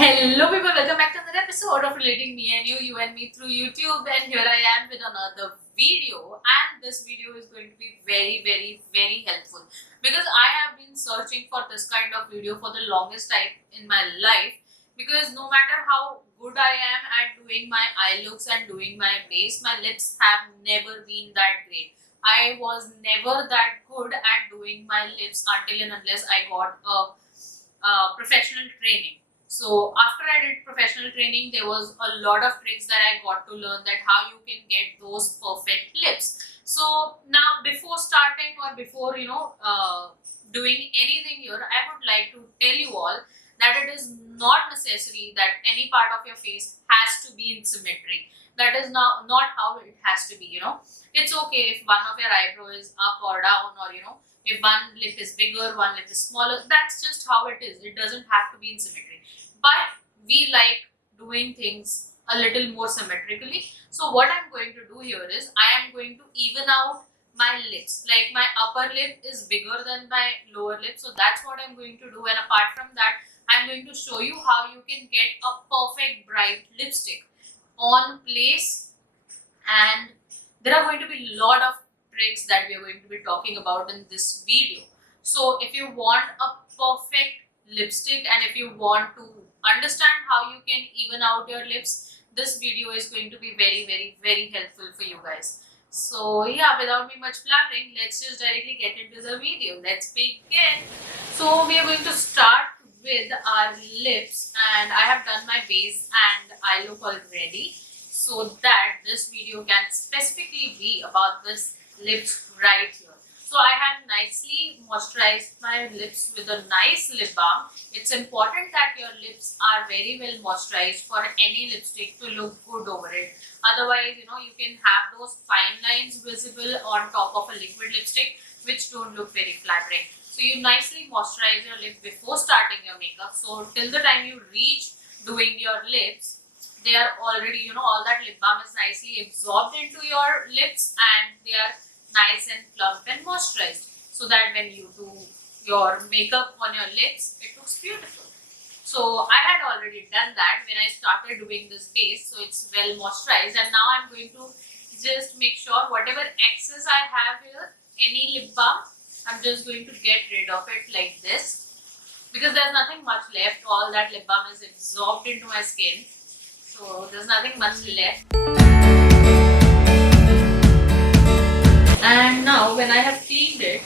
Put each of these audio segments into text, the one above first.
Hello people, welcome back to another episode of Relating Me and You and Me through YouTube, and here I am with another video, and this video is going to be very helpful because I have been searching for this kind of video for the longest time in my life, because no matter how good I am at doing my eye looks and doing my base, my lips have never been that great. I was never that good at doing my lips until and unless I got professional training. So after I did professional training, there was a lot of tricks that I got to learn, that how you can get those perfect lips. So now, before starting or before doing anything here, I would like to tell you all that it is not necessary that any part of your face has to be in symmetry. That is not how it has to be. It's okay if one of your eyebrow is up or down, or if one lip is bigger, one lip is smaller. That's just how it is. It doesn't have to be in symmetry. But we like doing things a little more symmetrically. So what I'm going to do here is I am going to even out my lips. Like, my upper lip is bigger than my lower lip. So that's what I'm going to do. And apart from that, I'm going to show you how you can get a perfect bright lipstick on place. And there are going to be a lot of tricks that we are going to be talking about in this video. So if you want a perfect lipstick and if you want to understand how you can even out your lips, this video is going to be very helpful for you guys. So yeah, without me much blabbering, let's just directly get into the video. Let's begin. So we are going to start with our lips, and I have done my base and eye look already, so that this video can specifically be about this lips right here. So I have nicely moisturized my lips with a nice lip balm. It's important that your lips are very well moisturized for any lipstick to look good over it. Otherwise, you can have those fine lines visible on top of a liquid lipstick, which don't look very flattering. So you nicely moisturize your lip before starting your makeup. So till the time you reach doing your lips, they are already, all that lip balm is nicely absorbed into your lips, and they are nice and plump and moisturized, so that when you do your makeup on your lips, it looks beautiful. So I had already done that when I started doing this base, so it's well moisturized, and now I'm going to just make sure whatever excess I have here, any lip balm, I'm just going to get rid of it like this, because there's nothing much left. All that lip balm is absorbed into my skin, so there's nothing much left. And now when I have cleaned it,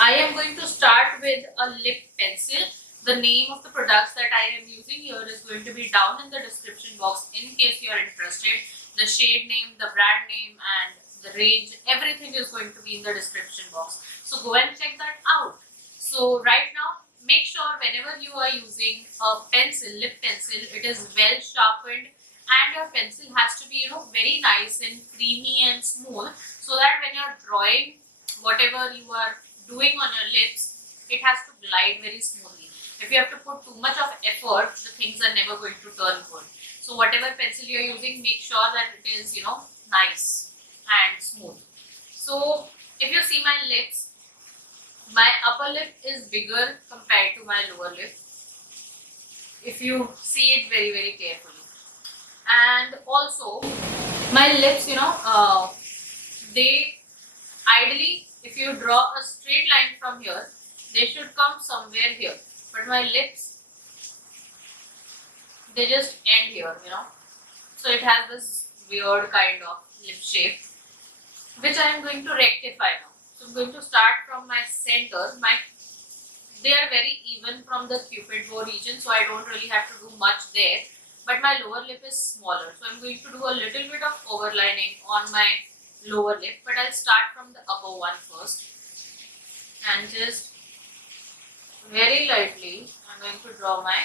I am going to start with a lip pencil. The name of the products that I am using here is going to be down in the description box in case you are interested. The shade name, the brand name, and the range, everything is going to be in the description box. So go and check that out. So right now, make sure whenever you are using a pencil, lip pencil, it is well sharpened, and your pencil has to be, very nice and creamy and smooth, so that when you're drawing whatever you are doing on your lips, it has to glide very smoothly. If you have to put too much of effort, the things are never going to turn good. So whatever pencil you're using, make sure that it is, nice and smooth. So if you see my lips, my upper lip is bigger compared to my lower lip, if you see it very carefully. And also my lips, they ideally, if you draw a straight line from here, they should come somewhere here, but my lips, they just end here, so it has this weird kind of lip shape, which I am going to rectify now. So I'm going to start from my center. They are very even from the cupid bow region, so I don't really have to do much there. But my lower lip is smaller, so I'm going to do a little bit of overlining on my lower lip, but I'll start from the upper one first, and just very lightly I'm going to draw my,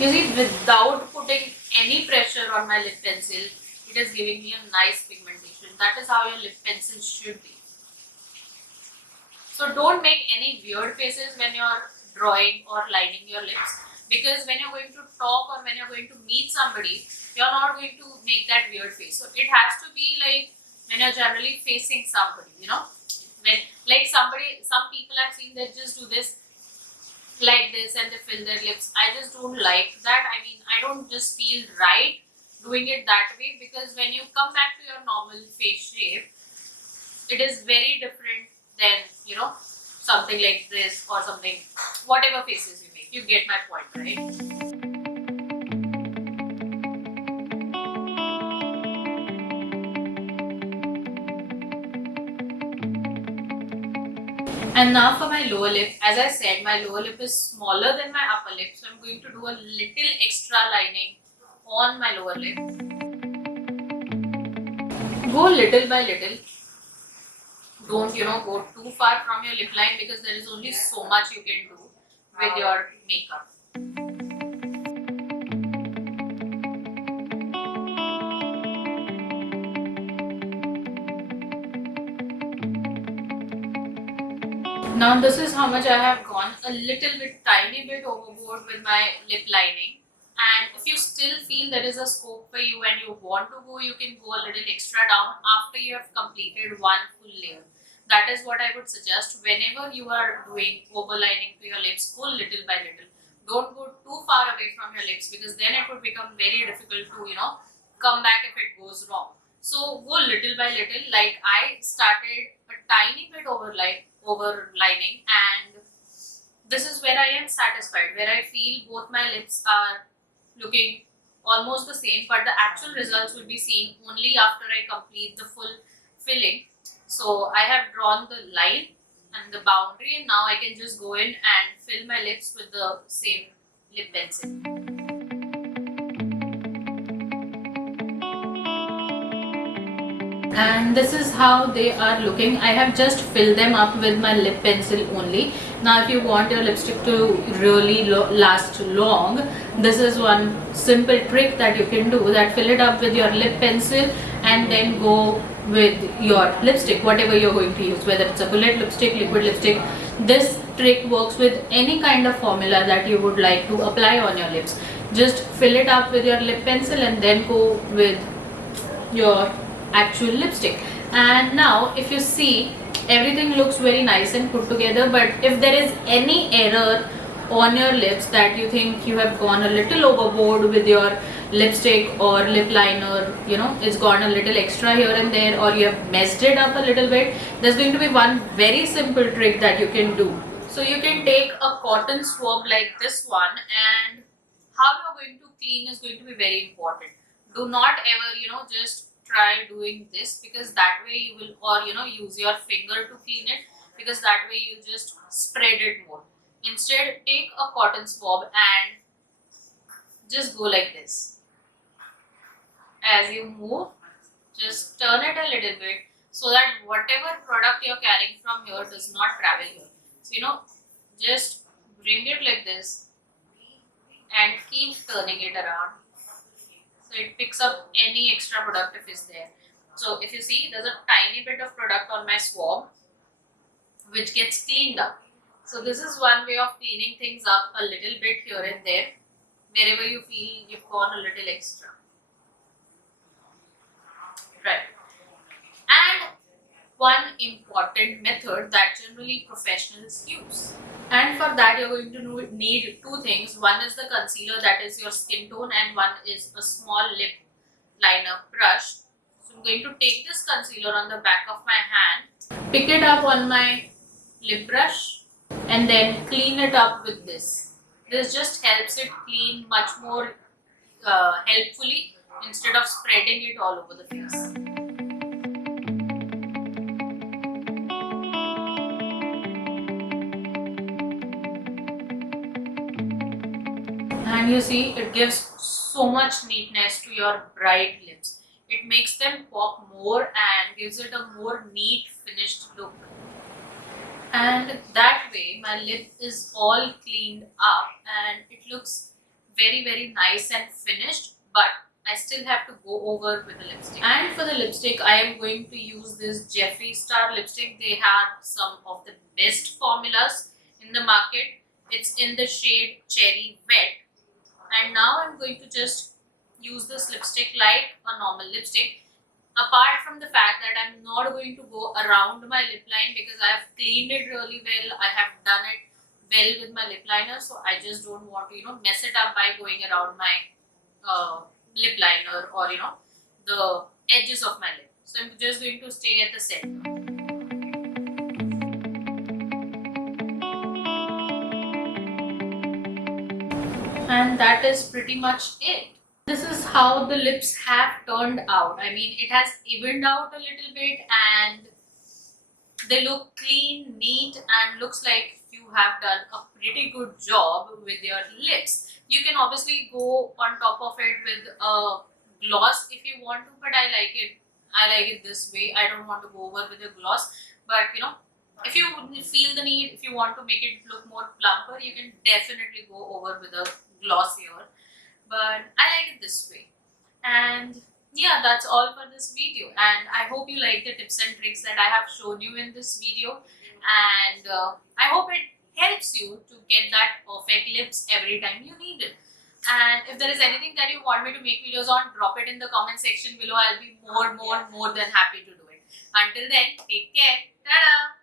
you see, without putting any pressure on my lip pencil, it is giving me a nice pigmentation. That is how your lip pencil should be. So don't make any weird faces when you're drawing or lining your lips, because when you're going to talk or when you're going to meet somebody, you're not going to make that weird face. So it has to be like when you're generally facing somebody, when like some people I've seen that just do this like this and they fill their lips. I just don't like that. I mean, I don't just feel right doing it that way, because when you come back to your normal face shape, it is very different than, you know, something like this or something, whatever faces you make. You get my point, right? And now for my lower lip. As I said, my lower lip is smaller than my upper lip, so I'm going to do a little extra lining on my lower lip. Go little by little. Don't, you know, go too far from your lip line, because there is only so much you can do with your makeup. Now this is how much I have gone, a little bit, tiny bit overboard with my lip lining. And if you still feel there is a scope for you and you want to go, you can go a little extra down after you have completed one full layer. That is what I would suggest. Whenever you are doing overlining to your lips, go little by little. Don't go too far away from your lips, because then it would become very difficult to, you know, come back if it goes wrong. So go little by little. Like I started a tiny bit overlining, and this is where I am satisfied, where I feel both my lips are looking almost the same, but the actual results will be seen only after I complete the full filling. So I have drawn the line and the boundary, and now I can just go in and fill my lips with the same lip pencil. And this is how they are looking. I have just filled them up with my lip pencil only. Now if you want your lipstick to really last long, this is one simple trick that you can do, that fill it up with your lip pencil and then go with your lipstick, whatever you're going to use, whether it's a bullet lipstick, liquid lipstick. This trick works with any kind of formula that you would like to apply on your lips. Just fill it up with your lip pencil and then go with your actual lipstick. And now if you see, everything looks very nice and put together, but if there is any error on your lips that you think you have gone a little overboard with your lipstick or lip liner, you know, it's gone a little extra here and there, or you have messed it up a little bit, there's going to be one very simple trick that you can do. So you can take a cotton swab like this one, and how you're going to clean is going to be very important. Do not ever, you know, just try doing this, because that way you will, or you know, use your finger to clean it, because that way you just spread it more. Instead, take a cotton swab and just go like this. As you move, just turn it a little bit, so that whatever product you're carrying from here does not travel here. So, you know, just bring it like this and keep turning it around, so it picks up any extra product if it's there. So if you see, there's a tiny bit of product on my swab which gets cleaned up. So this is one way of cleaning things up a little bit here and there, wherever you feel you've gone a little extra. Right. And one important method that generally professionals use. And for that, you're going to need two things. One is the concealer, that is your skin tone, and one is a small lip liner brush. So I'm going to take this concealer on the back of my hand, pick it up on my lip brush, and then clean it up with this. This just helps it clean much more helpfully, instead of spreading it all over the face. And you see, it gives so much neatness to your bright lips. It makes them pop more and gives it a more neat finished look. And that way my lip is all cleaned up and it looks very nice and finished, but I still have to go over with the lipstick. And for the lipstick, I am going to use this Jeffree Star lipstick. They have some of the best formulas in the market. It's in the shade Cherry Wet. And now I'm going to just use this lipstick like a normal lipstick. Apart from the fact that I'm not going to go around my lip line, because I have cleaned it really well, I have done it well with my lip liner, so I just don't want to, mess it up by going around my lip liner or, the edges of my lip. So I'm just going to stay at the center. And that is pretty much it. This is how the lips have turned out. I mean, it has evened out a little bit and they look clean, neat, and looks like you have done a pretty good job with your lips. You can obviously go on top of it with a gloss if you want to, but I like it this way. I don't want to go over with a gloss, but if you feel the need, if you want to make it look more plumper, you can definitely go over with a gloss here. But I like it this way. And yeah, that's all for this video, and I hope you like the tips and tricks that I have shown you in this video, and I hope it helps you to get that perfect lips every time you need it. And if there is anything that you want me to make videos on, drop it in the comment section below. I'll be more than happy to do it. Until then, take care. Ta-da!